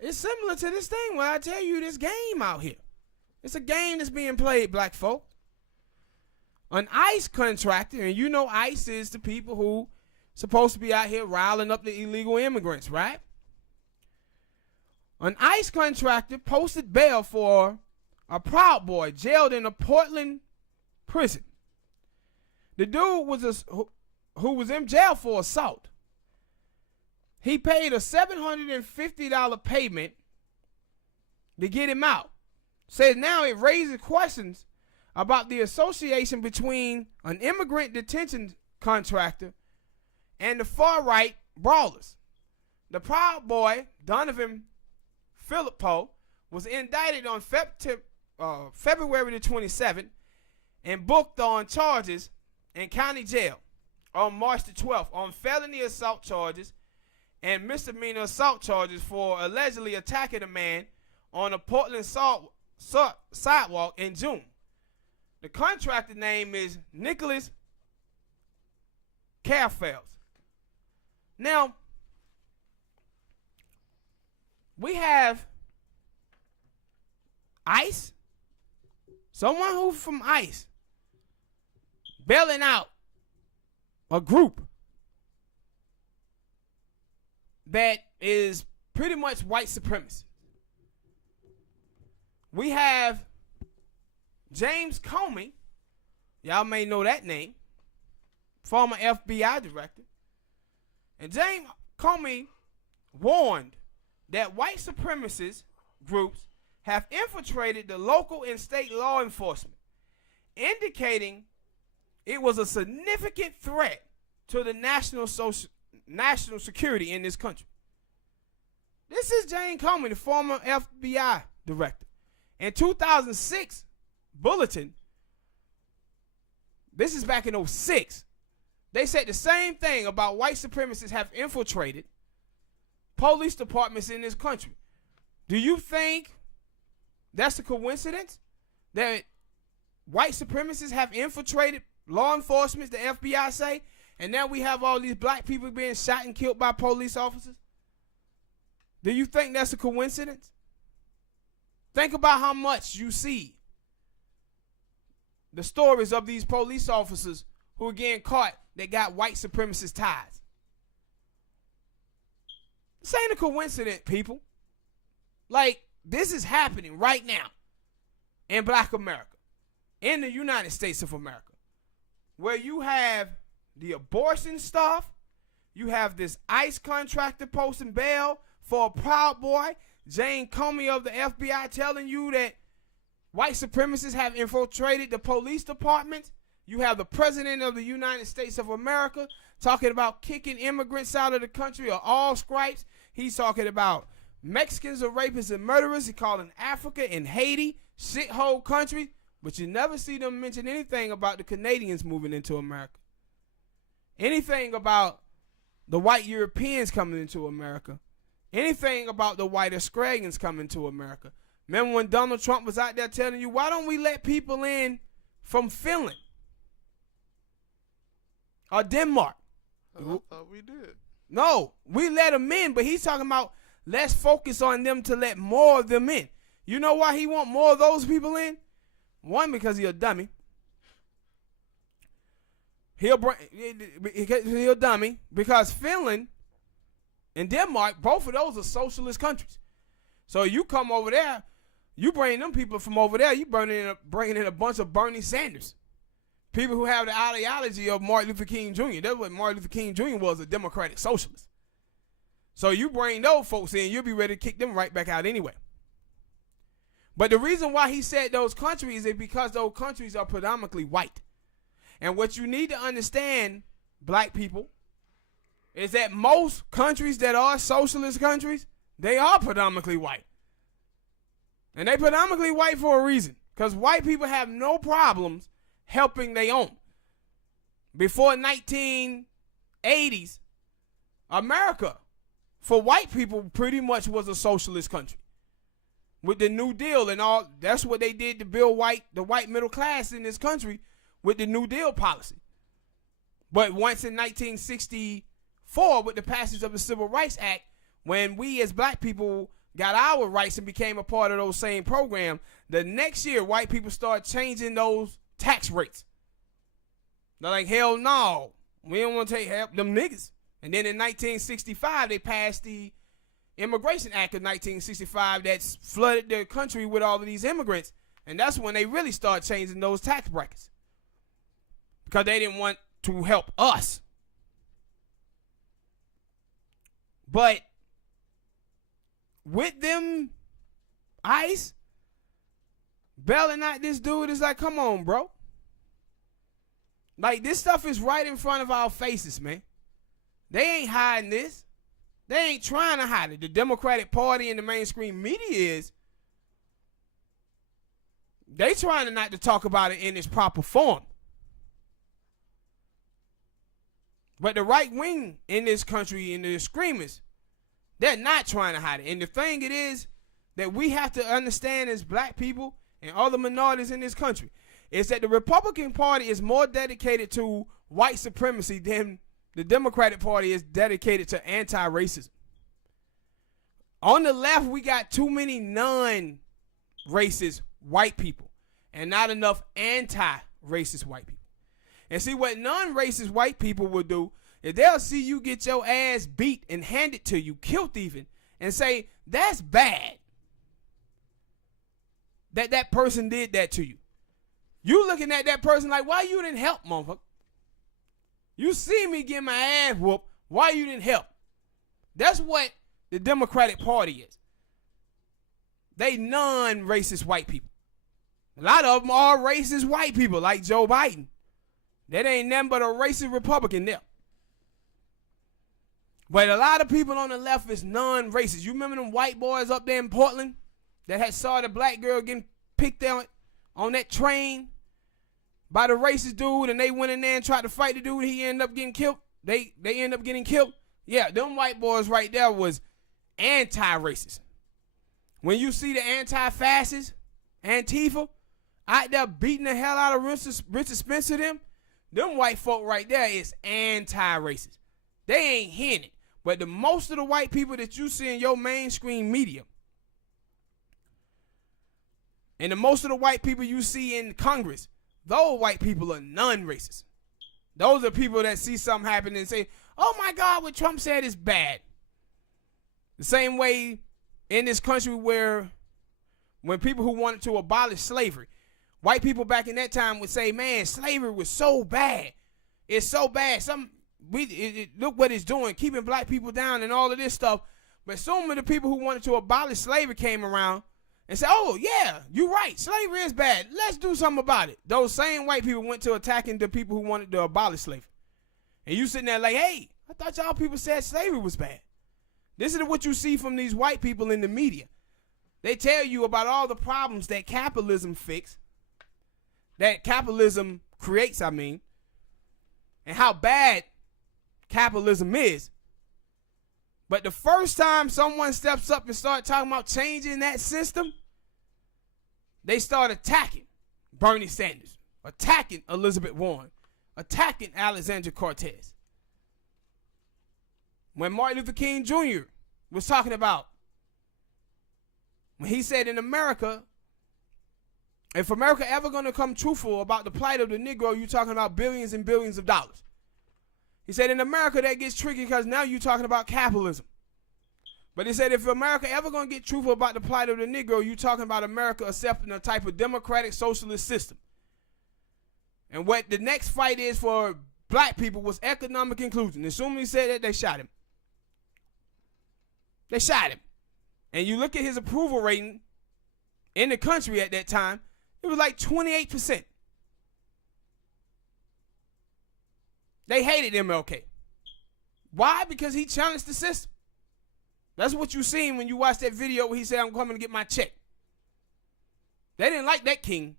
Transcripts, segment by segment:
It's similar to this thing where I tell you this game out here. It's a game that's being played, black folk. An ICE contractor, and you know ICE is the people who supposed to be out here riling up the illegal immigrants, right? An ICE contractor posted bail for a Proud Boy jailed in a Portland prison. The dude was who was in jail for assault. He paid a $750 payment to get him out. Says now it raises questions about the association between an immigrant detention contractor and the far-right brawlers. The Proud Boy, Donovan Philippo, was indicted on February the 27th and booked on charges in county jail on March the 12th on felony assault charges and misdemeanor assault charges for allegedly attacking a man on a Portland sidewalk in June. The contractor name is Nicholas Carfels. Now, we have ICE, someone who's from ICE, bailing out a group that is pretty much white supremacist. We have James Comey, y'all may know that name, former FBI director. And James Comey warned that white supremacist groups have infiltrated the local and state law enforcement, indicating it was a significant threat to the national security in this country. This is James Comey, the former FBI director. In 2006 bulletin, this is back in 2006, they said the same thing about white supremacists have infiltrated police departments in this country. Do you think that's a coincidence that white supremacists have infiltrated law enforcement, the FBI say, and now we have all these black people being shot and killed by police officers? Do you think that's a coincidence? Think about how much you see the stories of these police officers who are getting caught that got white supremacist ties. This ain't a coincidence, people. Like, this is happening right now in black America, in the United States of America, where you have the abortion stuff, you have this ICE contractor posting bail for a Proud Boy, Jane Comey of the FBI telling you that white supremacists have infiltrated the police departments. You have the president of the United States of America talking about kicking immigrants out of the country of all stripes. He's talking about Mexicans are rapists and murderers. He calling Africa and Haiti shithole countries. But you never see them mention anything about the Canadians moving into America. Anything about the white Europeans coming into America. Anything about the white Australians coming to America. Remember when Donald Trump was out there telling you, why don't we let people in from Finland or Denmark? I thought we did. No, we let them in, but he's talking about let's focus on them to let more of them in. You know why he want more of those people in? One, because he's a dummy. He'll dummy because Finland and Denmark, both of those are socialist countries. So you come over there, you bring them people from over there, you bringing in a bunch of Bernie Sanders. People who have the ideology of Martin Luther King Jr. That's what Martin Luther King Jr. was, a democratic socialist. So you bring those folks in, you'll be ready to kick them right back out anyway. But the reason why he said those countries is because those countries are predominantly white. And what you need to understand, black people, is that most countries that are socialist countries, they are predominantly white. And they predominantly white for a reason. Because white people have no problems helping their own. Before 1980s, America, for white people, pretty much was a socialist country. With the New Deal and all, that's what they did to build the white middle class in this country with the New Deal policy. But once in 1964, with the passage of the Civil Rights Act, when we as black people got our rights and became a part of those same programs, the next year white people start changing those tax rates. They're like, hell no, we don't want to take help them niggas. And then in 1965, they passed the Immigration Act of 1965 that's flooded the country with all of these immigrants. And that's when they really start changing those tax brackets. Because they didn't want to help us. But with them ICE bailing out this dude, is like, come on, bro. Like, this stuff is right in front of our faces, man. They ain't hiding this. They ain't trying to hide it. The Democratic Party and the mainstream media is. They trying to not to talk about it in its proper form. But the right wing in this country and the screamers, they're not trying to hide it. And the thing it is that we have to understand as black people and other minorities in this country is that the Republican Party is more dedicated to white supremacy than the Democratic Party is dedicated to anti-racism. On the left, we got too many non-racist white people and not enough anti-racist white people. And see, what non-racist white people will do is they'll see you get your ass beat and handed to you, killed even, and say, that's bad that that person did that to you. You looking at that person like, why you didn't help, motherfucker? You see me get my ass whooped, why you didn't help? That's what the Democratic Party is. They non-racist white people. A lot of them are racist white people like Joe Biden. That ain't nothing but a racist Republican there. But a lot of people on the left is non-racist. You remember them white boys up there in Portland that had saw the black girl getting picked out on that train by the racist dude, and they went in there and tried to fight the dude. He ended up getting killed. They ended up getting killed. Yeah, them white boys right there was anti-racist. When you see the anti-fascists, Antifa, out there beating the hell out of Richard Spencer, them white folk right there is anti-racist. They ain't hearing it. But the most of the white people that you see in your mainstream media, and the most of the white people you see in Congress, those white people are non-racist. Those are people that see something happen and say, oh my God, what Trump said is bad. The same way in this country where when people who wanted to abolish slavery, white people back in that time would say, man, slavery was so bad. It's so bad. Look what it's doing, keeping black people down and all of this stuff. But so many people who wanted to abolish slavery came around and said, oh, yeah, you're right. Slavery is bad. Let's do something about it. Those same white people went to attacking the people who wanted to abolish slavery. And you sitting there like, hey, I thought y'all people said slavery was bad. This is what you see from these white people in the media. They tell you about all the problems that capitalism creates, and how bad capitalism is. But the first time someone steps up and start talking about changing that system, they start attacking Bernie Sanders, attacking Elizabeth Warren, attacking Alexandria Cortez. When Martin Luther King Jr. was talking about, when he said in America, if America ever going to come truthful about the plight of the Negro, you're talking about billions and billions of dollars. He said in America that gets tricky because now you're talking about capitalism. But he said if America ever going to get truthful about the plight of the Negro, you're talking about America accepting a type of democratic socialist system. And what the next fight is for black people was economic inclusion. As soon as he said that, they shot him. They shot him. And you look at his approval rating in the country at that time, it was like 28%. They hated MLK. Why? Because he challenged the system. That's what you seen when you watch that video where he said, I'm coming to get my check. They didn't like that king.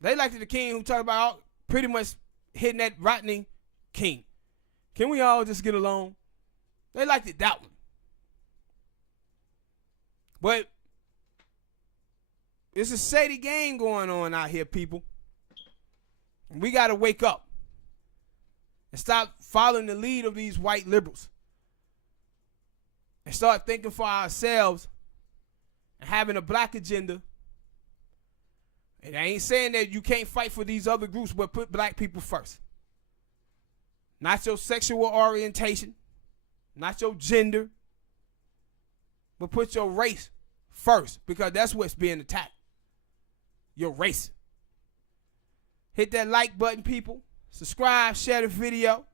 They liked the king who talked about pretty much hitting that Rodney King. Can we all just get along? They liked it that one. But it's a shady game going on out here, people. We got to wake up and stop following the lead of these white liberals. and start thinking for ourselves and having a black agenda. And I ain't saying that you can't fight for these other groups, but put black people first. Not your sexual orientation, not your gender, but put your race first, because that's what's being attacked. Your race. Hit that like button, people. Subscribe, share the video.